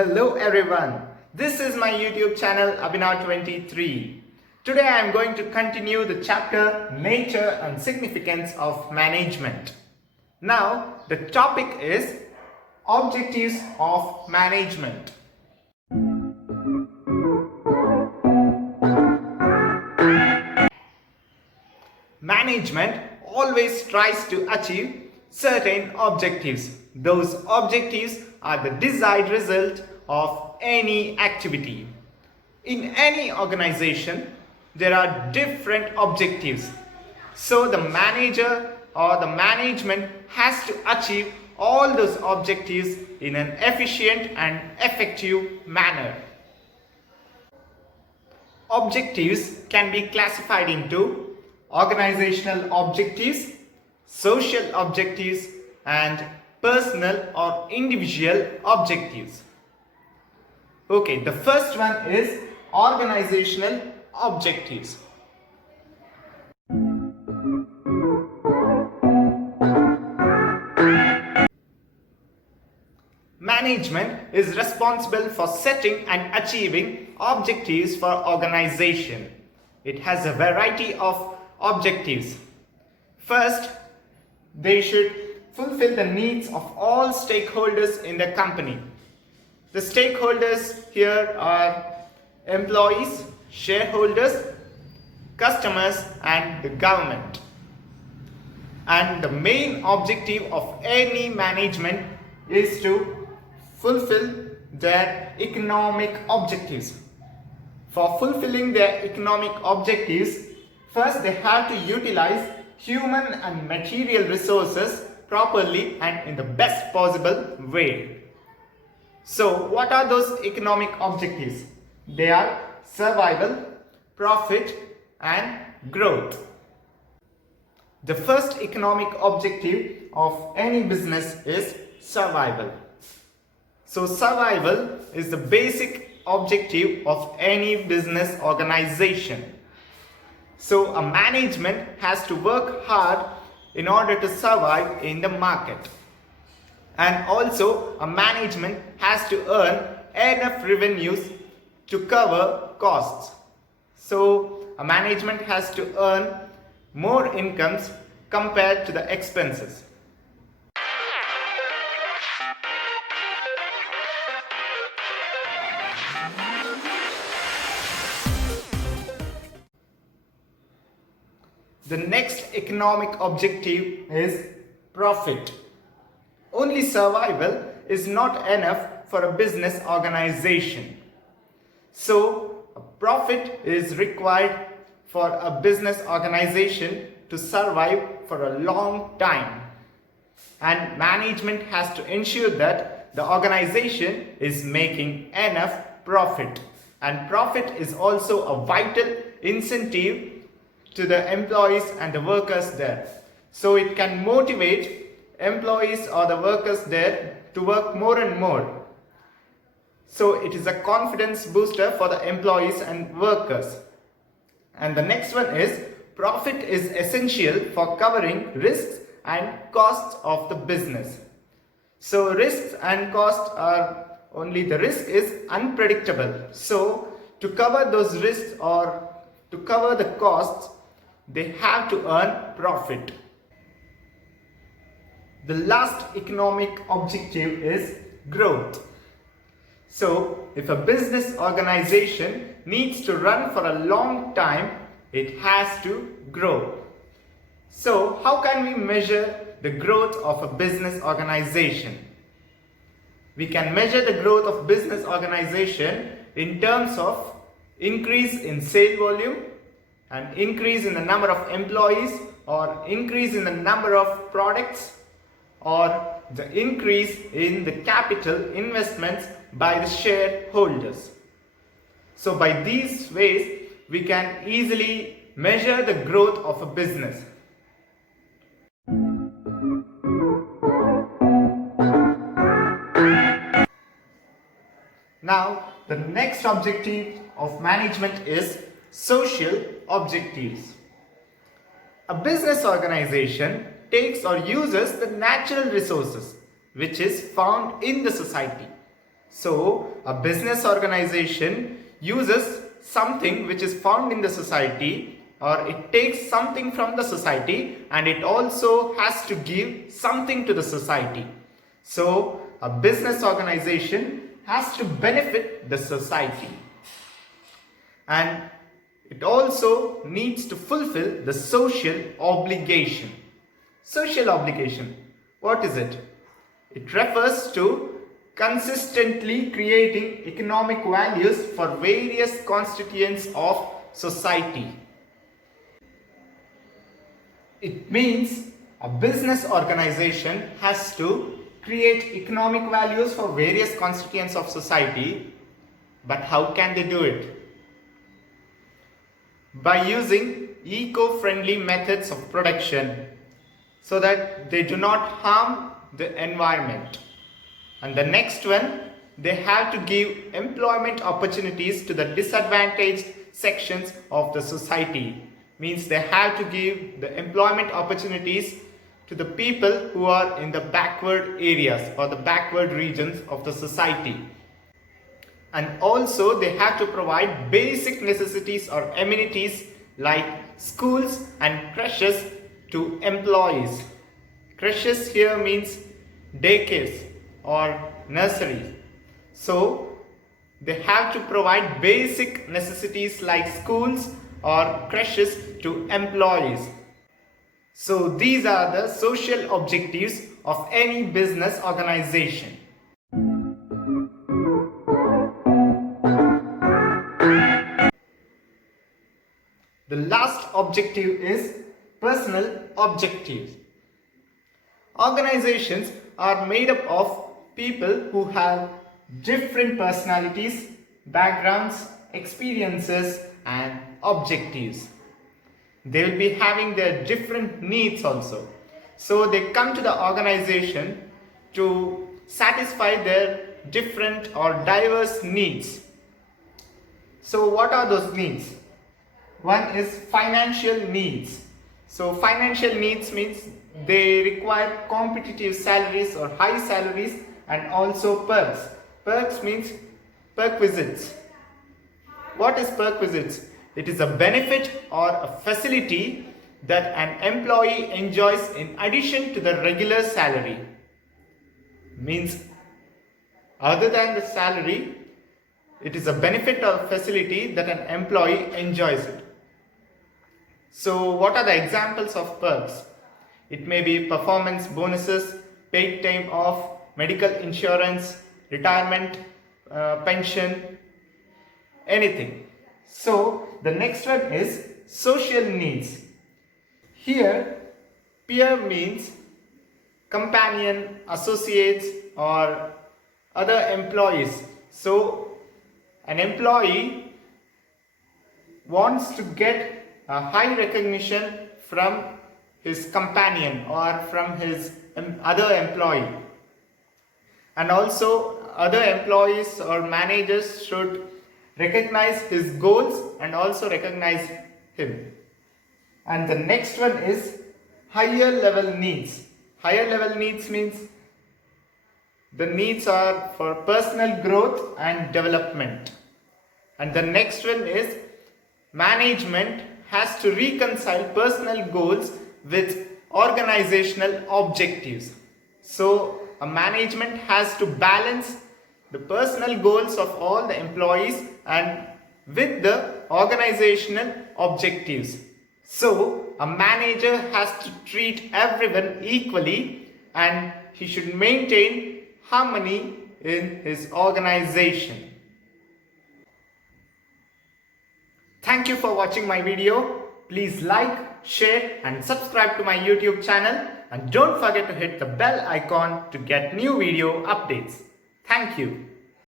Hello everyone, this is my YouTube channel abinav 23. Today I am going to continue the chapter Nature and Significance of Management. Now the topic is Objectives of Management. Management always tries to achieve certain objectives. Those objectives are the desired result of any activity. In any organization, there are different objectives. So the manager or the management has to achieve all those objectives in an efficient and effective manner. Objectives can be classified into organizational objectives, social objectives, and personal or individual objectives. Okay, the first one is organizational objectives. Management is responsible for setting and achieving objectives for organization. It has a variety of objectives. First, they should fulfill the needs of all stakeholders in the company. The stakeholders here are employees, shareholders, customers, and the government. And the main objective of any management is to fulfill their economic objectives. For fulfilling their economic objectives, first they have to utilize human and material resources properly and in the best possible way. So what are those economic objectives? They are survival, profit, and growth. The first economic objective of any business is survival. So survival is the basic objective of any business organization. So a management has to work hard in order to survive in the market. And also a management has to earn enough revenues to cover costs. So a management has to earn more incomes compared to the expenses. The next economic objective is profit. Only survival is not enough for a business organization. So, a profit is required for a business organization to survive for a long time. And management has to ensure that the organization is making enough profit. And profit is also a vital incentive to the employees and the workers there. So it can motivate employees or the workers there to work more and more. So it is a confidence booster for the employees and workers. And the next one is profit is essential for covering risks and costs of the business. So risks and costs are only the risk is unpredictable. So to cover those risks or to cover the costs, they have to earn profit. The last economic objective is growth. So, if a business organization needs to run for a long time, it has to grow. So, how can we measure the growth of a business organization? We can measure the growth of business organization in terms of increase in sale volume, an increase in the number of employees, or increase in the number of products, or the increase in the capital investments by the shareholders. So by these ways, we can easily measure the growth of a business. Now, the next objective of management is social objectives. A business organization takes or uses the natural resources which is found in the society. So a business organization uses something which is found in the society, or it takes something from the society, and it also has to give something to the society. So a business organization has to benefit the society, and it also needs to fulfill the social obligation. Social obligation, what is it? It refers to consistently creating economic values for various constituents of society. It means a business organization has to create economic values for various constituents of society. But how can they do it? By using eco-friendly methods of production, so that they do not harm the environment. And the next one, they have to give employment opportunities to the disadvantaged sections of the society. Means they have to give the employment opportunities to the people who are in the backward areas or the backward regions of the society. And also they have to provide basic necessities or amenities like schools and creches to employees. Creches here means daycares or nurseries. So they have to provide basic necessities like schools or creches to employees. So these are the social objectives of any business organization. The last objective is personal objectives. Organizations are made up of people who have different personalities, backgrounds, experiences, and objectives. They will be having their different needs also. So they come to the organization to satisfy their different or diverse needs. So what are those needs? One is financial needs. So financial needs means they require competitive salaries or high salaries, and also perks. Perks means perquisites. What is perquisites? It is a benefit or a facility that an employee enjoys in addition to the regular salary. Means other than the salary, it is a benefit or facility that an employee enjoys it. So what are the examples of perks? It may be performance bonuses, paid time off, medical insurance, retirement, pension, anything. So the next one is social needs. Here peer means companion, associates, or other employees. So an employee wants to get a high recognition from his companion or from his other employee. And also other employees or managers should recognize his goals and also recognize him. And the next one is higher level needs. Higher level needs means the needs are for personal growth and development. And the next one is management has to reconcile personal goals with organizational objectives. So a management has to balance the personal goals of all the employees and with the organizational objectives. So a manager has to treat everyone equally, and he should maintain harmony in his organization. Thank you for watching my video. Please like, share and subscribe to my YouTube channel, and don't forget to hit the bell icon to get new video updates. Thank you.